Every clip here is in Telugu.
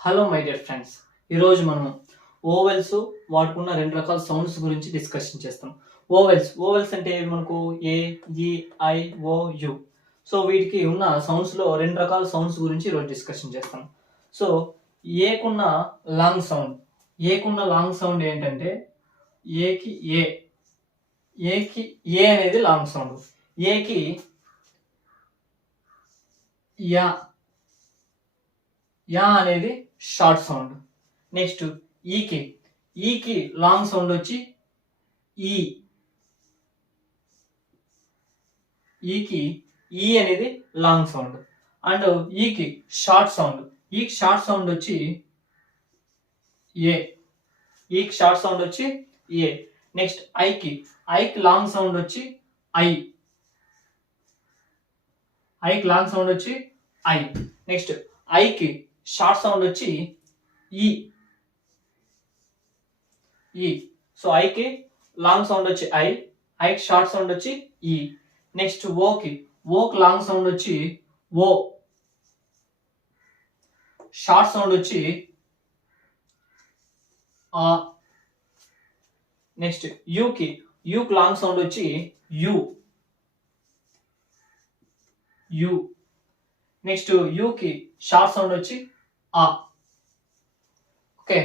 హలో మై డియర్ ఫ్రెండ్స్, ఈరోజు మనం ఓవెల్స్ వాడుకున్న రెండు రకాల సౌండ్స్ గురించి డిస్కషన్ చేస్తాం. ఓవెల్స్ అంటే మనకు ఏ, ఈ, ఐ, ఓ, యు. సో వీటికి ఉన్న సౌండ్స్లో రెండు రకాల సౌండ్స్ గురించి ఈరోజు డిస్కషన్ చేస్తాం. సో ఏకున్న లాంగ్ సౌండ్ ఏంటంటే ఏకి ఏ అనేది లాంగ్ సౌండ్, ఏకి యా అనేది షార్ట్ సౌండ్. నెక్స్ట్ ఈకి లాంగ్ సౌండ్ వచ్చి ఈకి ఈ అనేది లాంగ్ సౌండ్. అండ్ ఈకి షార్ట్ సౌండ్ వచ్చి ఏ. నెక్స్ట్ ఐకి లాంగ్ సౌండ్ వచ్చి ఐ. నెక్స్ట్ ఐకి షార్ట్ సౌండ్ వచ్చి ఈ. సో ఐకి లాంగ్ సౌండ్ వచ్చి ఐకి షార్ట్ సౌండ్ వచ్చి ఈ. నెక్స్ట్ ఓకి లాంగ్ సౌండ్ వచ్చి ఓ, షార్ట్ సౌండ్ వచ్చి ఆ. నెక్స్ట్ యూకి లాంగ్ సౌండ్ వచ్చి యు. నెక్స్ట్ యూకి షార్ట్ సౌండ్ వచ్చి ఆ. ఓకే,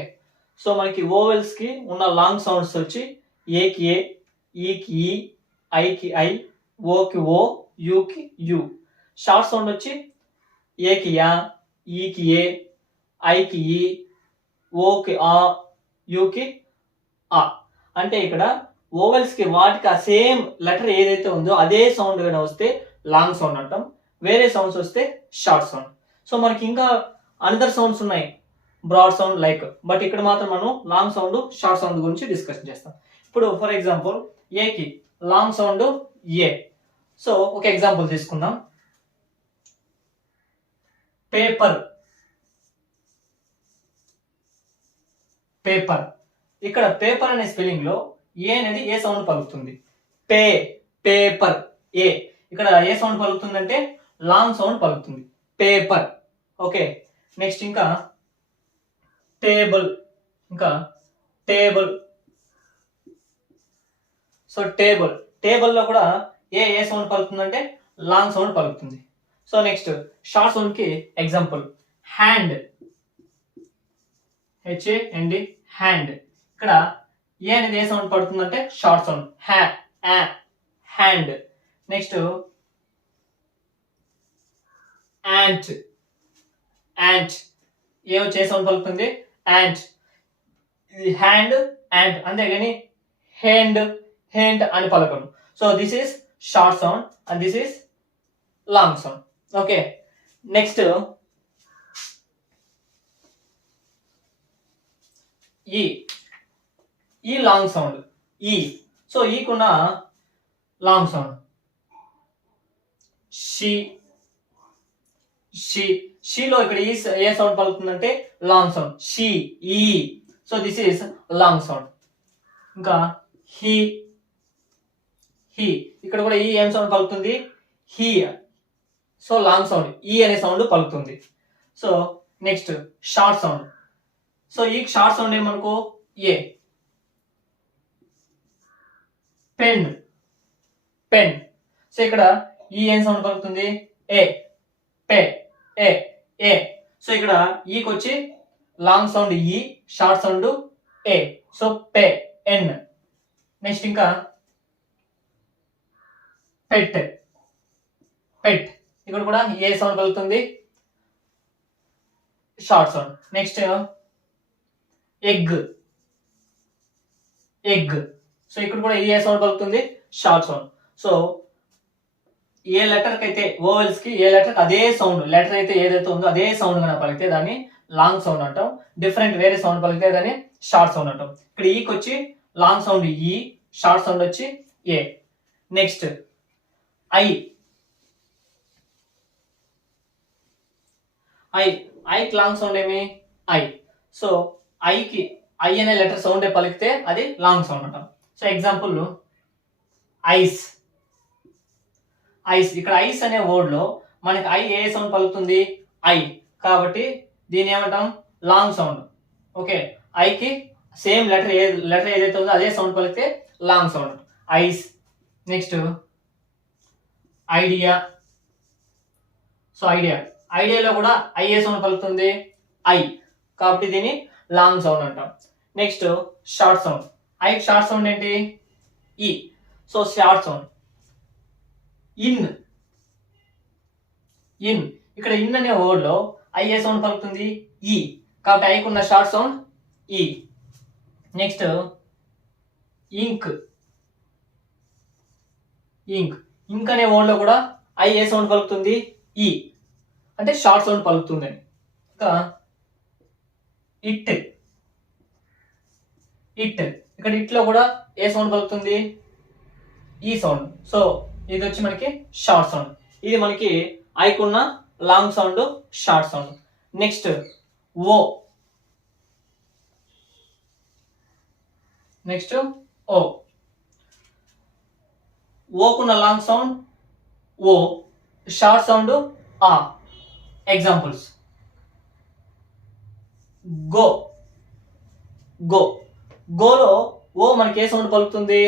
సో మనకి ఓవెల్స్ కి ఉన్న లాంగ్ సౌండ్స్ వచ్చి ఏకి ఏ, ఈకి ఈ, ఐకి ఐ, ఓకి ఓ, యూకి యు. షార్ట్ సౌండ్ వచ్చి ఏకి యా, ఈకి ఏ, ఐకి ఈ, ఓకి ఆ, యూకి ఆ. అంటే ఇక్కడ ఓవెల్స్ కి వాటికి ఆ సేమ్ లెటర్ ఏదైతే ఉందో అదే సౌండ్ గానే వస్తే లాంగ్ సౌండ్ అంటాం, వేరే సౌండ్స్ వస్తే షార్ట్ సౌండ్. సో మనకి ఇంకా అనదర్ సౌండ్స్ ఉన్నాయి, బ్రాడ్ సౌండ్ లైక్, బట్ ఇక్కడ మాత్రం మనం లాంగ్ సౌండ్, షార్ట్ సౌండ్ గురించి డిస్కషన్ చేస్తాం. ఇప్పుడు ఫర్ ఎగ్జాంపుల్ ఏకి లాంగ్ సౌండ్ ఏ. సో ఒక ఎగ్జాంపుల్ తీసుకుందాం. పేపర్. ఇక్కడ పేపర్ అనే స్పెల్లింగ్ లో ఏ అనేది ఏ సౌండ్ పలుకుతుంది? పేపర్ ఏ. ఇక్కడ ఏ సౌండ్ పలుకుతుంది అంటే లాంగ్ సౌండ్ పలుకుతుంది, పేపర్. ఓకే, నెక్స్ట్ ఇంకా టేబుల్. సో టేబుల్ లో కూడా ఏ సౌండ్ పలుకుతుందంటే లాంగ్ సౌండ్ పలుకుతుంది. సో నెక్స్ట్ షార్ట్ సౌండ్ కి ఎగ్జాంపుల్ హ్యాండ్. HAND, hand. ఇక్కడ ఏ అనేది ఏ సౌండ్ పడుతుందంటే short sound, hand. Next ant. ఏ వచ్చే సౌండ్ పలుకుతుంది? యాంట్. ఇది హ్యాండ్, యాంట్, అంతేగాని హ్యాండ్ అని పలకను. So this is short sound and this is long sound. Okay, next E long sound E. So ఈకున్న లాంగ్ సౌండ్ షీలో ఇక్కడ ఏ సౌండ్ పలుకుతుందంటే long sound, she, E. So this is long sound. ఇంకా హీ. ఇక్కడ కూడా ఈ ఏం సౌండ్ పలుకుతుంది? హీ. సో లాంగ్ సౌండ్, ఈ అనే సౌండ్ పలుకుతుంది. So next short sound. So ఈ షార్ట్ సౌండ్ ఏమనుకో ఏ. పెన్. సో ఇక్కడ ఈ ఏం సౌండ్ పలుకుతుంది? ఏ. సో ఇక్కడ ఈకి వచ్చి లాంగ్ సౌండ్ ఈ, షార్ట్ సౌండ్ ఏ. సో ఎన్. నెక్స్ట్ ఇంకా పెట్. ఇక్కడ కూడా ఏ సౌండ్ పలుకుతుంది? Short sound. Next egg. So ఇక్కడ కూడా ఏ సౌండ్ పలుకుతుంది? Short sound. సో ఏ లెటర్ కి అయితే ఓవెల్స్ కి ఏ లెటర్ అదే సౌండ్, లెటర్ అయితే ఏదైతే ఉందో అదే సౌండ్ కనుక పలికితే దాన్ని లాంగ్ సౌండ్ అంటాం. డిఫరెంట్ వేరే సౌండ్ పలికితే దాన్ని షార్ట్ సౌండ్ అంటాం. ఇక్కడ ఈకి వచ్చి లాంగ్ సౌండ్ ఈ, షార్ట్ సౌండ్ వచ్చి ఏ. నెక్స్ట్ ఐకి లాంగ్ సౌండ్ ఏమి? ఐ. సో ఐకి ఐ అనే లెటర్ సౌండ్ పలికితే అది లాంగ్ సౌండ్ అంటాం. So example ice. ఇక్కడ ఐస్ అనే వర్డ్ లో మనకి ఐ ఏ సౌండ్ పలుకుతుంది? ఐ. కాబట్టి దీని ఏమంటాం? Long sound. ఓకే, ఐకి సేమ్ లెటర్ ఏదైతే ఉందో అదే సౌండ్ పలికితే long sound. Ice. Next idea. So ఐడియాలో కూడా ఐ ఏ సౌండ్ పలుకుతుంది, ఐ, కాబట్టి దీన్ని లాంగ్ సౌండ్ అంటాం. Next short sound. I short sound ఏంటి, ఈ. So short sound. ఇన్. ఇక్కడ ఇన్ అనే వర్డ్ లో ఐ ఏ సౌండ్ పలుకుతుంది, ఈ, కాబట్టి ఐకి ఉన్న షార్ట్ సౌండ్ ఈ. నెక్స్ట్ ఇంక్. ఇంక్ అనే వర్డ్ లో కూడా ఐ ఏ సౌండ్ పలుకుతుంది, ఈ, అంటే షార్ట్ సౌండ్ పలుకుతుంది. ఇంకా ఇట్. ఇక్కడ ఇట్ లో కూడా ఏ సౌండ్ పలుకుతుంది, ఈ సౌండ్. సో ఇది వచ్చి మనకి షార్ట్ సౌండ్. ఇది మనకి ఐకున్న long sound, short sound. Next O. ఓకున్న long sound O, short sound ఆ. Examples go. గోలో ఓ మనకి ఏ సౌండ్ పలుకుతుంది,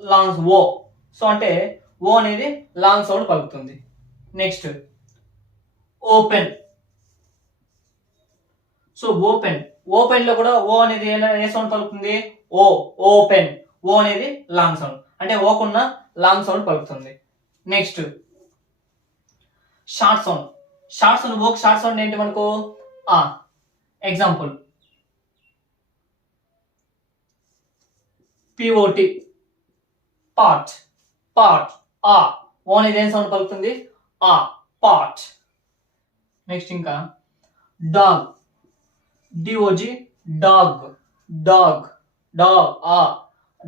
లాంగ్ ఓ. సో అంటే ఓ అనేది లాంగ్ సౌండ్ పలుకుతుంది. Next open. సో ఓపెన్ లో కూడా ఓ అనేది ఏ సౌండ్ పలుకుతుంది, ఓ. ఓపెన్, ఓ అనేది లాంగ్ సౌండ్, అంటే ఓకున్న లాంగ్ సౌండ్ పలుకుతుంది. Next short sound. ఓకు షార్ట్ సౌండ్ ఏంటి మనకు, ఆ. Example P O T, pot. ఆ. ఓ అనేది ఏం సౌండ్ పలుకుతుంది, ఆ, పార్ట్. నెక్స్ట్ ఇంకా డాగ్. D O G, dog. ఆ,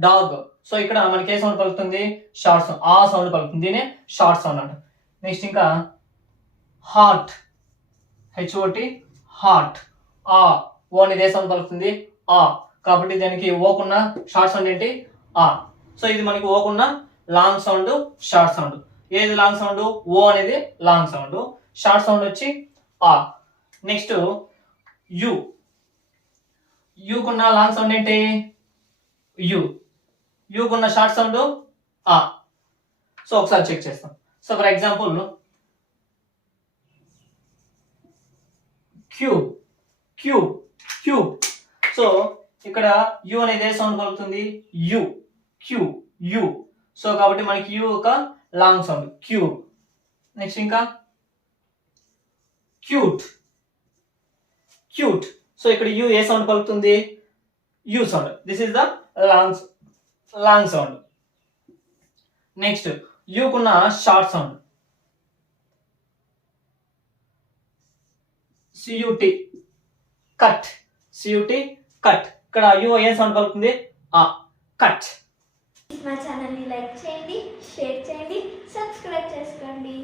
డాగ్. సో ఇక్కడ మనకి ఏ సౌండ్ పలుకుతుంది, షార్ట్ సౌండ్, ఆ సౌండ్ పలుకుతుంది, దీనే షార్ట్ సౌండ్ అంట. నెక్స్ట్ ఇంకా హార్ట్. H O T, hot. ఆ, ఓ అనేది ఏ సౌండ్ పలుకుతుంది, ఆ, కాబట్టి దానికి ఓకున్న షార్ట్ సౌండ్ ఏంటి, ఆ. సో ఇది మనకి ఓకున్న లాంగ్ సౌండ్, షార్ట్ సౌండ్. ఏది లాంగ్ సౌండ్, ఓ అనేది లాంగ్ సౌండ్, షార్ట్ సౌండ్ వచ్చి ఆ. నెక్స్ట్ యూకున్న లాంగ్ సౌండ్ ఏంటి, యూకున్న షార్ట్ సౌండ్ ఆ. సో ఒకసారి చెక్ చేస్తాం. So for example cube. So ఇక్కడ యు అనేది ఏ సౌండ్ పలుకుతుంది, యు. సో కాబట్టి మనకి యు ఒక లాంగ్ సౌండ్, క్యూబ్. నెక్స్ట్ ఇంకా క్యూట్. సో ఇక్కడ యు ఏ సౌండ్ పలుకుతుంది, U sound. This is the long sound. Next యూకున్న షార్ట్ సౌండ్ సియుటి, కట్. ఇక్కడ యు ఏ సౌండ్ పలుకుతుంది, ఆ, కట్. మా ఛానల్ని లైక్ చేయండి, షేర్ చేయండి, సబ్స్క్రైబ్ చేసుకోండి.